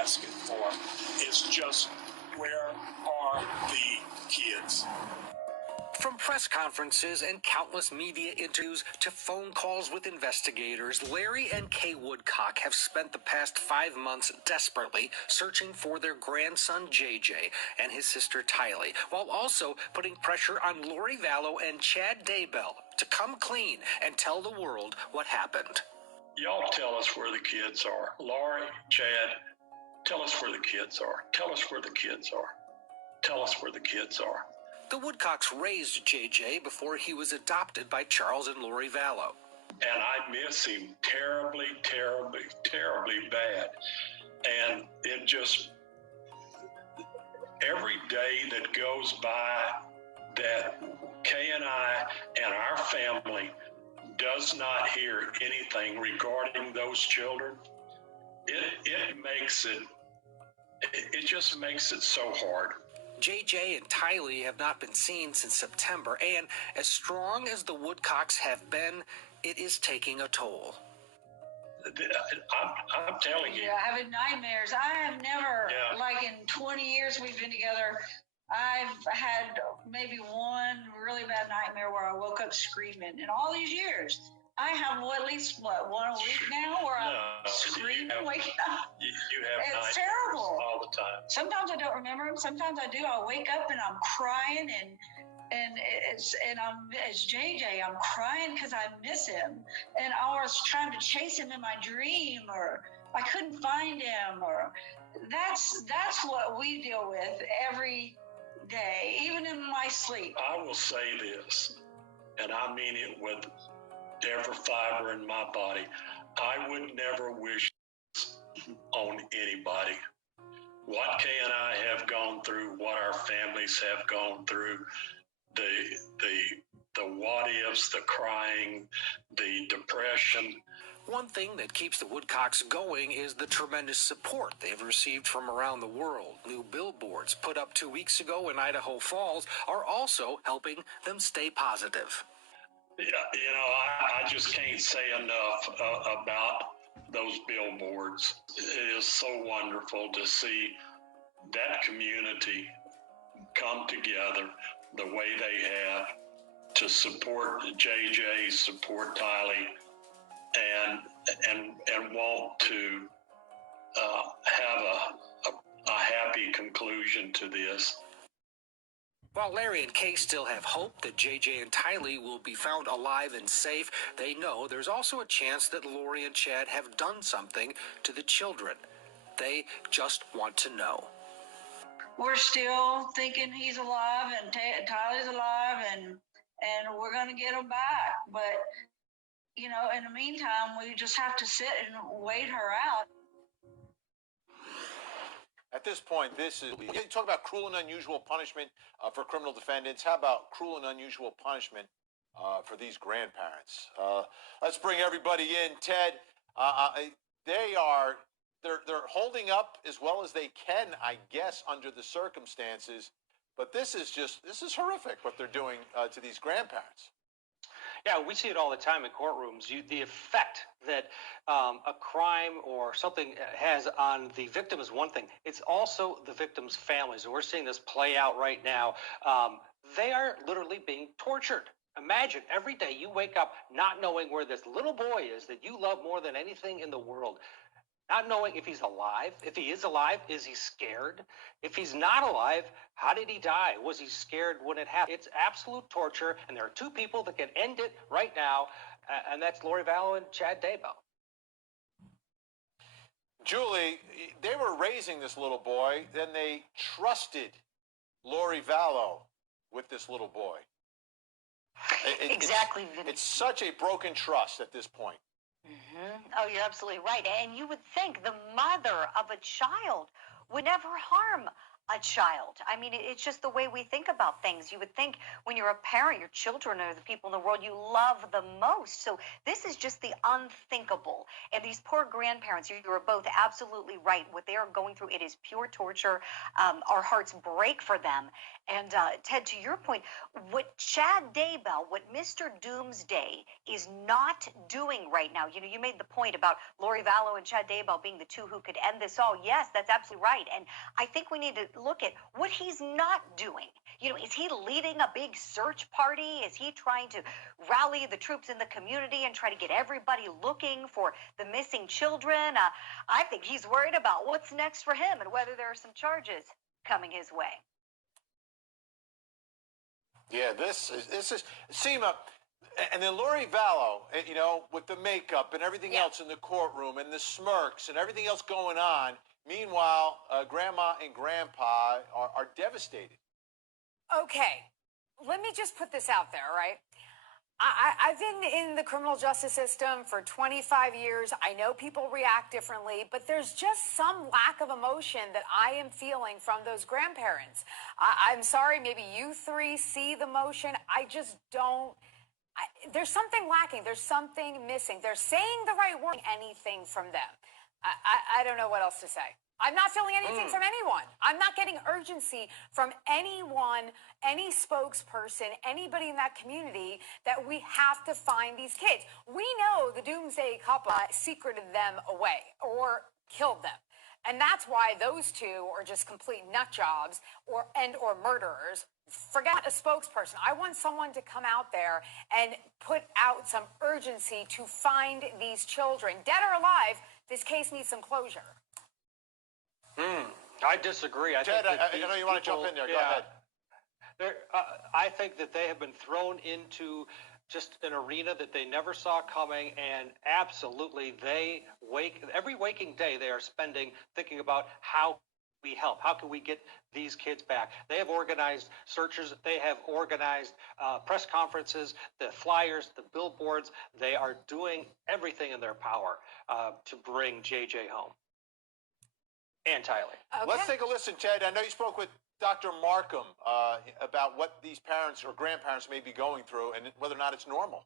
asking for is just, where are the kids? From press conferences and countless media interviews to phone calls with investigators, Larry and Kay Woodcock have spent the past 5 months desperately searching for their grandson JJ and his sister Tylee, while also putting pressure on Lori Vallow and Chad Daybell to come clean and tell the world what happened. Y'all tell us where the kids are. Lori, Chad, tell us where the kids are. Tell us where the kids are. Tell us where the kids are. The Woodcocks raised JJ before he was adopted by Charles and Lori Vallow. And I miss him terribly, terribly, terribly bad. And it just, every day that goes by that Kay and I and our family does not hear anything regarding those children, it just makes it so hard. JJ and Tylee have not been seen since September, and as strong as the Woodcocks have been, it is taking a toll. I'm telling you. Yeah, having nightmares. I have never, like in 20 years we've been together, I've had maybe one really bad nightmare where I woke up screaming. In all these years, I have at least, one a week now where I'm screaming, waking up. You have it's terrible. All the time. Sometimes I don't remember them. Sometimes I do. I wake up and I'm crying and it's JJ. I'm crying because I miss him. And I was trying to chase him in my dream, or I couldn't find him, or that's what we deal with every day, even in my sleep. I will say this, and I mean it with every fiber in my body. I would never wish on anybody. What Kay and I have gone through, what our families have gone through, the what ifs, the crying, the depression. One thing that keeps the Woodcocks going is the tremendous support they've received from around the world. New billboards put up 2 weeks ago in Idaho Falls are also helping them stay positive. Yeah, I just can't say enough about those billboards. It is so wonderful to see that community come together the way they have to support JJ, support Tylee, and want to have a happy conclusion to this. While Larry and Kay still have hope that JJ and Tylee will be found alive and safe, they know there's also a chance that Lori and Chad have done something to the children. They just want to know. We're still thinking he's alive and Tylee's alive, and we're going to get him back. But, in the meantime, we just have to sit and wait her out. At this point, you talk about cruel and unusual punishment for criminal defendants. How about cruel and unusual punishment for these grandparents? Let's bring everybody in. Ted, they're holding up as well as they can, I guess, under the circumstances. But this is horrific what they're doing to these grandparents. Yeah, we see it all the time in courtrooms. The effect that a crime or something has on the victim is one thing. It's also the victim's families, and we're seeing this play out right now. They are literally being tortured. Imagine every day you wake up not knowing where this little boy is that you love more than anything in the world. Not knowing if he's alive. If he is alive, is he scared? If he's not alive, how did he die? Was he scared when it happened? It's absolute torture, and there are two people that can end it right now, and that's Lori Vallow and Chad Daybell. Julie, they were raising this little boy, then they trusted Lori Vallow with this little boy. Exactly. It's such a broken trust at this point. Oh, you're absolutely right. And you would think the mother of a child would never harm a child. I mean, it's just the way we think about things. You would think when you're a parent, your children are the people in the world you love the most. So this is just the unthinkable. And these poor grandparents, you are both absolutely right. What they are going through, it is pure torture. Our hearts break for them. And Ted, to your point, what Chad Daybell, what Mr. Doomsday is not doing right now, you know, you made the point about Lori Vallow and Chad Daybell being the two who could end this all. Yes, that's absolutely right. And I think we need to look at what he's not doing. You know, is he leading a big search party? Is he trying to rally the troops in the community and try to get everybody looking for the missing children? I think he's worried about what's next for him and whether there are some charges coming his way. Yeah, this is Seema, and then Lori Vallow, you know, with the makeup and everything else in the courtroom and the smirks and everything else going on. Meanwhile, Grandma and Grandpa are devastated. Okay, let me just put this out there, right? I've been in the criminal justice system for 25 years. I know people react differently, but there's just some lack of emotion that I am feeling from those grandparents. I'm sorry, maybe you three see the motion. I just don't. There's something lacking. There's something missing. They're saying the right word, anything from them. I don't know what else to say. I'm not feeling anything from anyone. I'm not getting urgency from anyone, any spokesperson, anybody in that community that we have to find these kids. We know the Doomsday couple secreted them away or killed them. And that's why those two are just complete nut jobs or murderers. Forget a spokesperson. I want someone to come out there and put out some urgency to find these children. Dead or alive, this case needs some closure. I disagree. Ted, I know you want to jump in there. Go ahead. I think that they have been thrown into just an arena that they never saw coming, and absolutely every waking day they are spending thinking about how we help, how can we get these kids back. They have organized searches, they have organized press conferences, the flyers, the billboards. They are doing everything in their power to bring JJ home. And Tyler. Okay. Let's take a listen, Ted. I know you spoke with Dr. Markham about what these parents or grandparents may be going through and whether or not it's normal.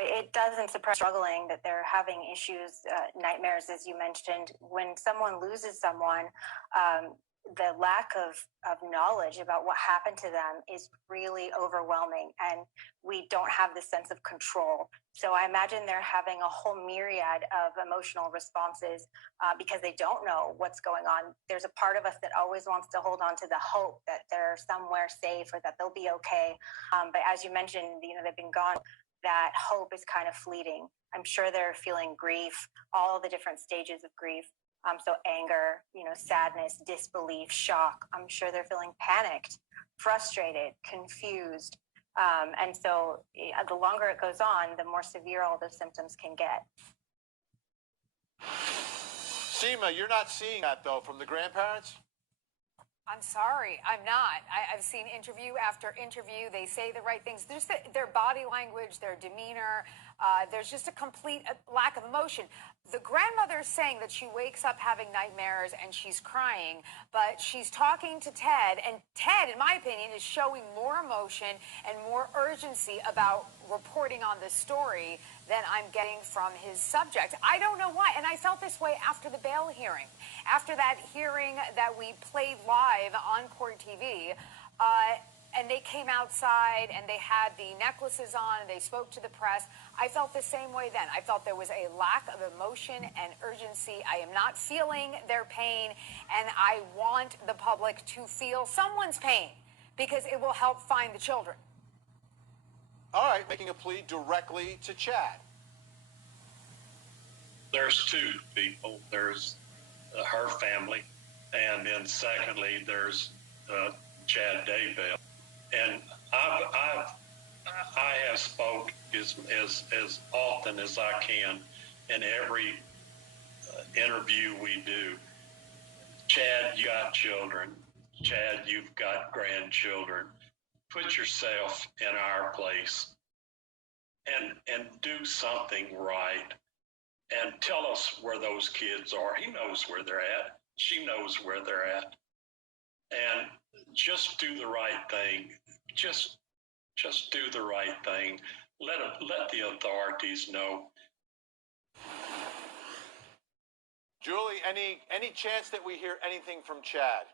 It doesn't suppress struggling, that they're having issues, nightmares, as you mentioned. When someone loses someone, the lack of knowledge about what happened to them is really overwhelming, and we don't have the sense of control. So I imagine they're having a whole myriad of emotional responses because they don't know what's going on. There's a part of us that always wants to hold on to the hope that they're somewhere safe or that they'll be okay. But as you mentioned, you know, they've been gone. That hope is kind of fleeting. I'm sure they're feeling grief, all the different stages of grief. So anger, you know, sadness, disbelief, shock. I'm sure they're feeling panicked, frustrated, confused. And so the longer it goes on, the more severe all those symptoms can get. Seema, you're not seeing that, though, from the grandparents? I'm sorry, I'm not. I've seen interview after interview. They say the right things. There's their body language, their demeanor. There's just a complete lack of emotion. The grandmother is saying that she wakes up having nightmares and she's crying, but she's talking to Ted, and Ted, in my opinion, is showing more emotion and more urgency about reporting on this story than I'm getting from his subject. I don't know why, and I felt this way after the bail hearing. After that hearing that we played live on Court TV, and they came outside and they had the necklaces on and they spoke to the press. I felt the same way then. I felt there was a lack of emotion and urgency. I am not feeling their pain, and I want the public to feel someone's pain because it will help find the children. All right, making a plea directly to Chad. There's two people. There's her family, and then secondly, there's Chad Daybell. And I have spoke as often as I can in every interview we do. Chad, you got children. Chad, you've got grandchildren. Put yourself in our place and do something right. And tell us where those kids are. He knows where they're at. She knows where they're at. And just do the right thing. Just do the right thing. Let the authorities know. Julie, any chance that we hear anything from Chad?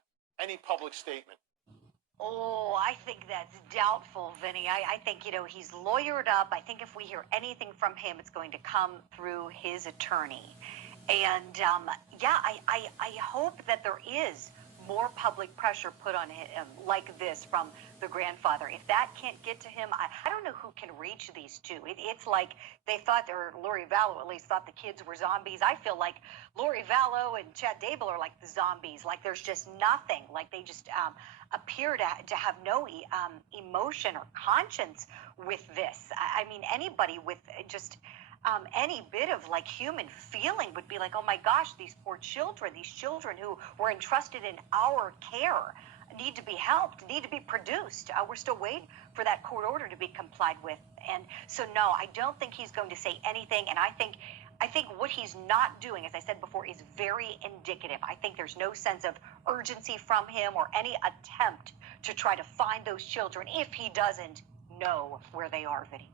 Any public statement? Oh, I think that's doubtful, Vinny. I think, he's lawyered up. I think if we hear anything from him, it's going to come through his attorney. And I hope that there is more public pressure put on him like this from the grandfather. If that can't get to him, I don't know who can reach these two. It's like they thought, or Lori Vallow at least thought the kids were zombies. I feel like Lori Vallow and Chad Dable are like the zombies. Like there's just nothing. Like they just appear to have no emotion or conscience with this. I mean, anybody with just any bit of like human feeling would be like, oh my gosh, these poor children, these children who were entrusted in our care need to be helped, need to be produced. We're still waiting for that court order to be complied with. And so, no, I don't think he's going to say anything. And I think what he's not doing, as I said before, is very indicative. I think there's no sense of urgency from him or any attempt to try to find those children if he doesn't know where they are, Vinny.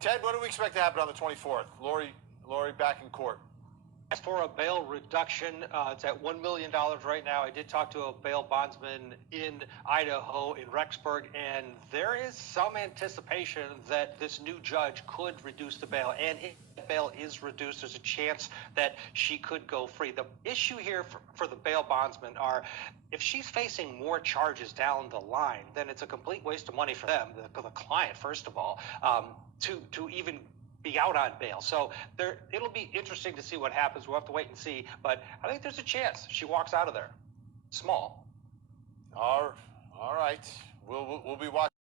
Ted, what do we expect to happen on the 24th? Lori back in court. As for a bail reduction, it's at $1 million right now. I did talk to a bail bondsman in Idaho, in Rexburg, and there is some anticipation that this new judge could reduce the bail. And if the bail is reduced, there's a chance that she could go free. The issue here for the bail bondsman are, if she's facing more charges down the line, then it's a complete waste of money for them, the client, first of all, to even be out on bail. So it'll be interesting to see what happens. We'll have to wait and see. But I think there's a chance she walks out of there. Small. All right. We'll be watching.